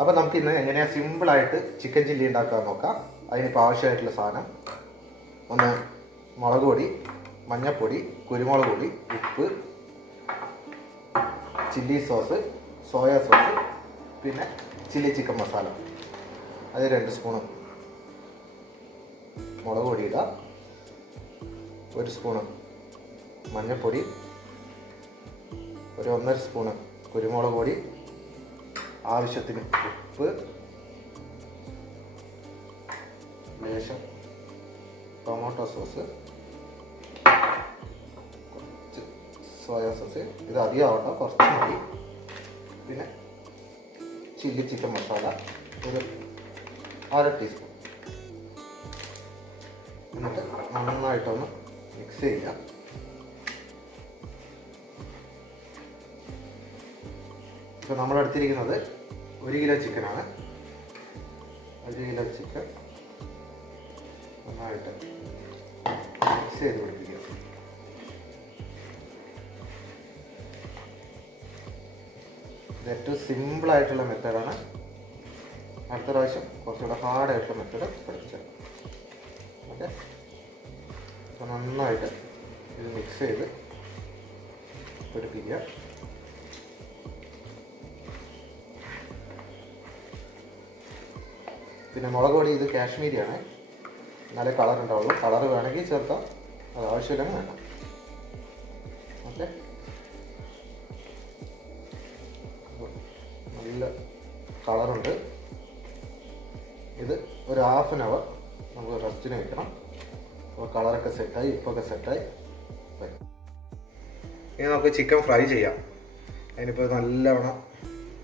അപ്പോൾ നമുക്ക് ഇന്ന് എങ്ങനെയാണ് സിമ്പിളായിട്ട് ചിക്കൻ ചില്ലി ഉണ്ടാക്കാൻ നോക്കാം. അതിനിപ്പോൾ ആവശ്യമായിട്ടുള്ള സാധനം ഒന്ന് മുളക് പൊടി, മഞ്ഞൾപ്പൊടി, കുരുമുളക് പൊടി, ഉപ്പ്, ചില്ലി സോസ്, സോയ സോസ്, പിന്നെ ചില്ലി ചിക്കൻ മസാല. അത് 2 സ്പൂണ് മുളക് പൊടി ഇടുക, 1 സ്പൂണ് മഞ്ഞൾപ്പൊടി, ഒരു 1.5 സ്പൂണ് കുരുമുളക് പൊടി, ആവശ്യത്തിന് ഉപ്പ്, ലേശം ടൊമാറ്റോ സോസ്, കുറച്ച് സോയ സോസ്, ഇത് അധികം ആവട്ടെ, കുറച്ച് മതി. പിന്നെ ചില്ലി ചിക്കൻ മസാല ഒരു 1/2 ടീസ്പൂൺ. എന്നിട്ട് നന്നായിട്ടൊന്ന് മിക്സ് ചെയ്യുക. ഇപ്പോൾ നമ്മൾ എടുത്തിരിക്കുന്നത് 1 കിലോ ചിക്കനാണ്. 1 കിലോ ചിക്കൻ നന്നായിട്ട് മിക്സ് ചെയ്ത് പിടിപ്പിക്കുക. ഇത് ഏറ്റവും സിമ്പിളായിട്ടുള്ള മെത്തേഡാണ്. അടുത്ത പ്രാവശ്യം കുറച്ചുകൂടെ ഹാർഡായിട്ടുള്ള മെത്തേഡ് പഠിപ്പിച്ചത്. ഓക്കെ, അപ്പോൾ നന്നായിട്ട് ഇത് മിക്സ് ചെയ്ത് പിടിപ്പിക്കുക. പിന്നെ മുളക് പൊടി ഇത് കാശ്മീരിയാണ്, എന്നാലേ കളർ ഉണ്ടാവുള്ളൂ. കളർ വേണമെങ്കിൽ ചേർത്താം, അത് ആവശ്യമില്ലെങ്കിൽ വേണ്ട. ഓക്കെ, നല്ല കളറുണ്ട്. ഇത് ഒരു 1/2 അവർ നമുക്ക് റെസ്റ്റിന് വെക്കണം. അപ്പോൾ കളറൊക്കെ സെറ്റായി, ഉപ്പൊക്കെ സെറ്റായി വരും. ഇനി നമുക്ക് ചിക്കൻ ഫ്രൈ ചെയ്യാം. അതിനിപ്പോൾ നല്ലവണ്ണം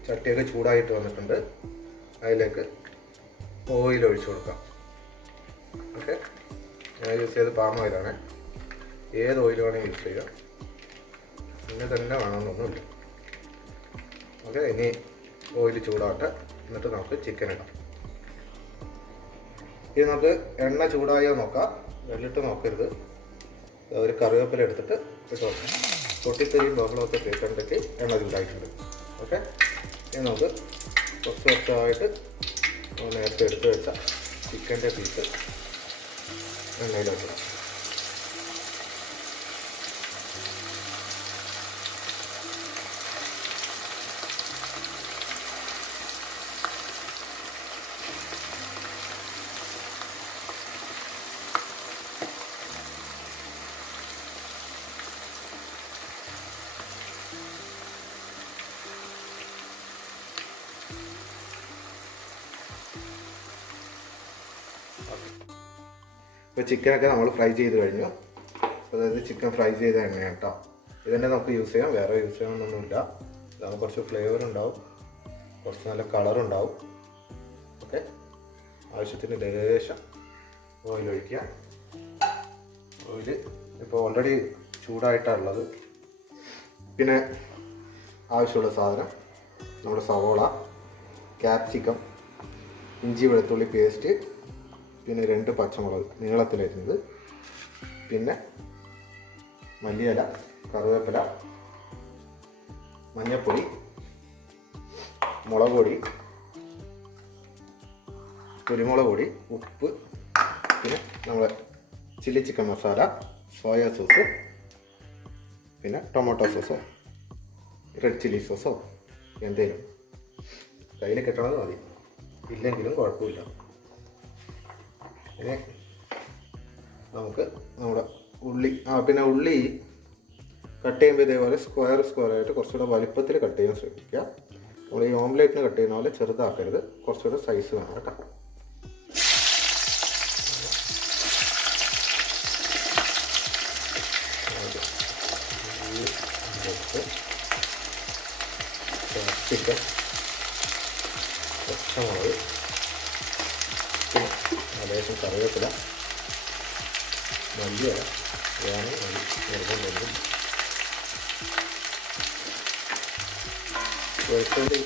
ചട്ടിയൊക്കെ ചൂടായിട്ട് വന്നിട്ടുണ്ട്. അതിലേക്ക് ഓയിൽ ഒഴിച്ചു കൊടുക്കാം. ഓക്കെ, ഞാൻ യൂസ് ചെയ്ത് പാം ഓയിലാണ്. ഏത് ഓയിൽ വേണമെങ്കിൽ യൂസ് ചെയ്യാം, ഇങ്ങനെ തന്നെ വേണമെന്നൊന്നുമില്ല. ഓക്കെ, ഇനി ഓയിൽ ചൂടാവട്ടെ, എന്നിട്ട് നമുക്ക് ചിക്കൻ ഇടാം. ഇത് നമുക്ക് എണ്ണ ചൂടായോ നോക്കാം, വെള്ളിട്ട് നോക്കരുത്. ഒരു കറിവേപ്പില എടുത്തിട്ട് ഇട്ട് നോക്കാം. പൊട്ടിത്തെറിയും ബഹളമൊക്കെ കേൾക്കുന്നുണ്ടെങ്കിൽ എണ്ണ ചൂടായിട്ടുണ്ട്. ഓക്കെ, ഇനി നമുക്ക് കുറച്ച് കുറച്ചായിട്ട് നേരത്തെ എടുത്ത് വെച്ച ചിക്കൻ്റെ പീസ് എണ്ണയിലോട്ടിടാം. ഇപ്പോൾ ചിക്കനൊക്കെ നമ്മൾ ഫ്രൈ ചെയ്ത് കഴിഞ്ഞു. അതായത് ചിക്കൻ ഫ്രൈ ചെയ്ത എണ്ണയാണ് കേട്ടോ. ഇതന്നെ നമുക്ക് യൂസ് ചെയ്യാം, വേറെ യൂസ് ചെയ്യാനൊന്നുമില്ല. ഇതാകുമ്പോൾ കുറച്ച് ഫ്ലേവർ ഉണ്ടാവും, കുറച്ച് നല്ല കളറുണ്ടാവും. ഓക്കെ, ആവശ്യത്തിന് ലേശം ഓയിൽ ഒഴിക്കുക. ഓയിൽ ഇപ്പോൾ ഓൾറെഡി ചൂടായിട്ടാണ് ഉള്ളത്. പിന്നെ ആവശ്യമുള്ള സാധനം നമ്മുടെ സവോള, ക്യാപ്സിക്കം, ഇഞ്ചി വെളുത്തുള്ളി പേസ്റ്റ്, പിന്നെ 2 പച്ചമുളക് നീളത്തിലരിഞ്ഞത്, പിന്നെ മല്ലിയില, കറിവേപ്പില, മഞ്ഞൾപ്പൊടി, മുളക് പൊടി, കുരുമുളക് പൊടി, ഉപ്പ്, പിന്നെ നമ്മുടെ chilli chicken masala, soya sauce, പിന്നെ ടൊമാറ്റോ സോസോ റെഡ് ചില്ലി സോസോ എന്തെങ്കിലും കയ്യിൽ കിട്ടണത് മതി, ഇല്ലെങ്കിലും കുഴപ്പമില്ല. ഇനി നമുക്ക് നമ്മുടെ ഉള്ളി പിന്നെ ഉള്ളി കട്ട് ചെയ്യുമ്പോൾ ഇതേപോലെ സ്ക്വയറായിട്ട് കുറച്ചുകൂടെ വലിപ്പത്തിൽ കട്ട് ചെയ്യാൻ ശ്രമിക്കുക. നമ്മൾ ഈ ഓംലേറ്റിന് കട്ട് ചെയ്യുന്ന പോലെ ചെറുതാക്കരുത്, കുറച്ചുകൂടെ സൈസ് വേണം കേട്ടോ. ചിക്കൻ, പച്ചമുളക്, ലേശം കറിവേപ്പില, മല്ലിയില വേണം, നിർബന്ധം. വെളുത്തുള്ളി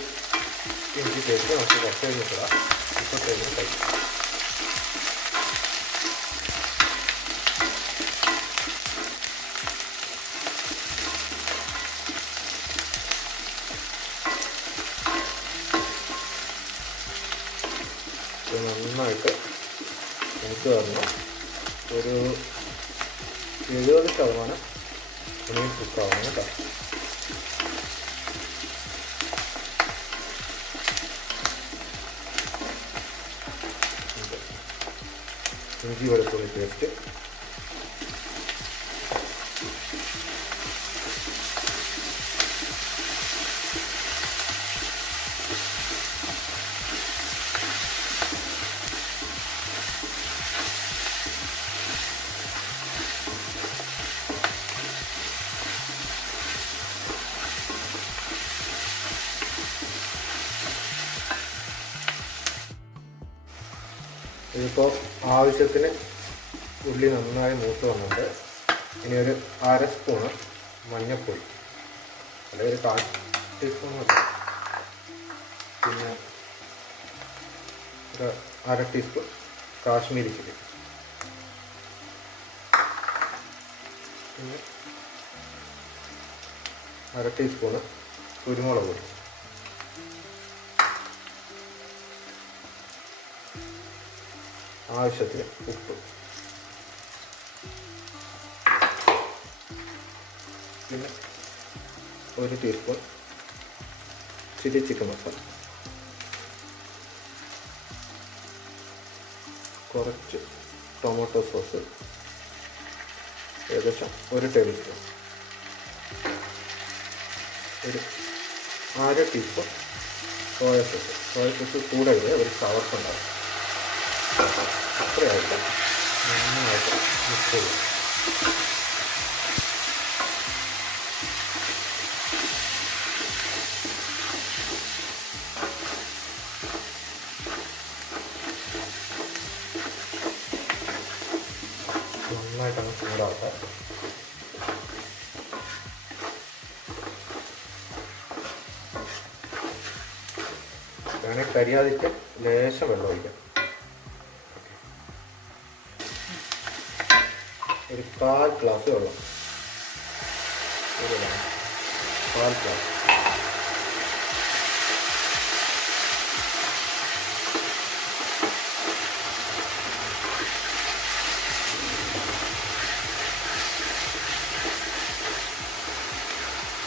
ഇഞ്ചി പേസ്റ്റ് നമുക്ക് കുറച്ച് കഴിഞ്ഞിട്ടിടാം. ഇപ്പോൾ കഴിഞ്ഞ് കഴിക്കും. നന്നായിട്ട് എനിക്ക് പറഞ്ഞു ഒരു 70% ഇനിയും കുക്കാവണം കേട്ടോ. ഇഞ്ചി വെളുത്തുള്ളി പേസ്റ്റ്, ഇതിപ്പോൾ ആവശ്യത്തിന് ഉള്ളി നന്നായി മൂത്ത് വന്നിട്ട് ഇനി ഒരു 1/2 സ്പൂണ് മഞ്ഞൾപ്പൊടി, അല്ലെങ്കിൽ ഒരു 1/4 ടീസ്പൂൺ മതി. പിന്നെ ഒരു 1/2 ടീസ്പൂൺ കാശ്മീരി ചില്ലി, പിന്നെ 1/2 ടീസ്പൂണ് കുരുമുളക് പൊടി, ആവശ്യത്തിന് ഉപ്പ്, പിന്നെ 1 ടീസ്പൂൺ ചില്ലി ചിക്കൻ മസാല, കുറച്ച് ടൊമാറ്റോ സോസ്, ഏകദേശം 1 ടേബിൾ സ്പൂൺ, ഒരു 1/2 ടീസ്പൂൺ സോയ സോസ് കൂടാതെ ഒരു ചവർപ്പുണ്ടാകും. അത്രയായിട്ട് നന്നായിട്ട് മിക്സ് ചെയ്യും. നന്നായിട്ടങ്ങ് ചൂടാവട്ടെ. വേണമെങ്കിൽ കരിയാതിട്ട് ലേശം വെള്ളം ഒഴിക്കാം. ഒരു 1/4 ഗ്ലാസ് വെള്ളം, 1/4 ഗ്ലാസ്.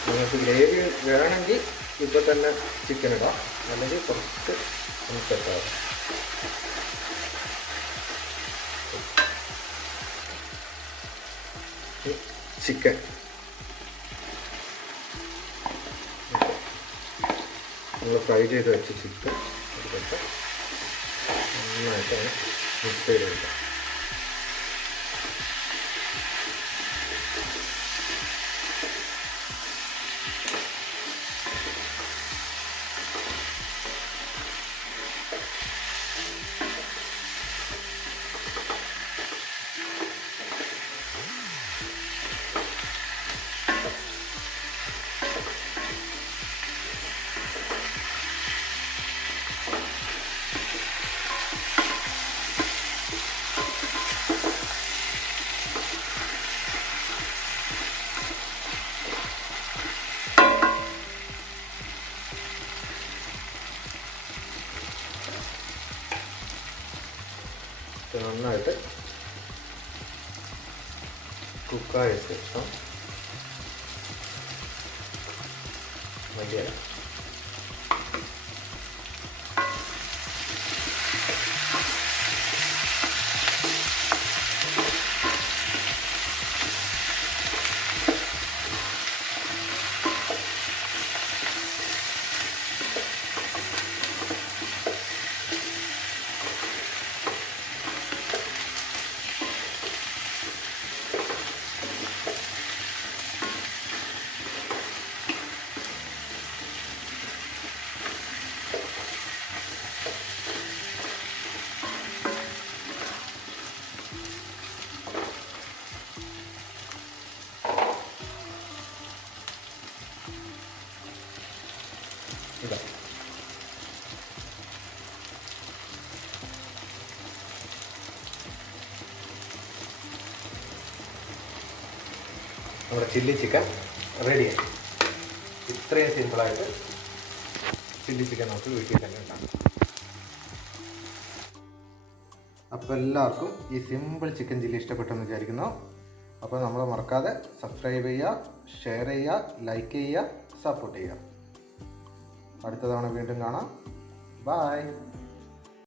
നിങ്ങൾക്ക് ഗ്രേവി വേണമെങ്കിൽ ഇപ്പോൾ തന്നെ ചിക്കൻ ഇടാം, അല്ലെങ്കിൽ കുറച്ച് സെറ്റാകും. ചിക്കൻ നമ്മൾ ഫ്രൈ ചെയ്ത് വെച്ച ചിക്കൻ എടുത്തിട്ട് നന്നായിട്ട് മിക്സ് ചെയ്ത് വെക്കാം. നന്നായിട്ട് കുക്കായ ശേഷം മല്ലിയില, ഇതാ നമ്മുടെ ചില്ലി ചിക്കൻ റെഡിയായി. ഇത്രയും സിമ്പിളായിട്ട് ചില്ലി ചിക്കൻ നമുക്ക് വീട്ടിൽ തന്നെ ഉണ്ടാക്കാം. അപ്പോൾ എല്ലാവർക്കും ഈ സിമ്പിൾ ചിക്കൻ ചില്ലി ഇഷ്ടപ്പെട്ടെന്ന് വിചാരിക്കുന്നു. അപ്പോൾ നമ്മൾ മറക്കാതെ സബ്സ്ക്രൈബ് ചെയ്യുക, ഷെയർ ചെയ്യുക, ലൈക്ക് ചെയ്യുക, സപ്പോർട്ട് ചെയ്യുക. അടുത്ത തവണ വീണ്ടും കാണാം. ബൈ.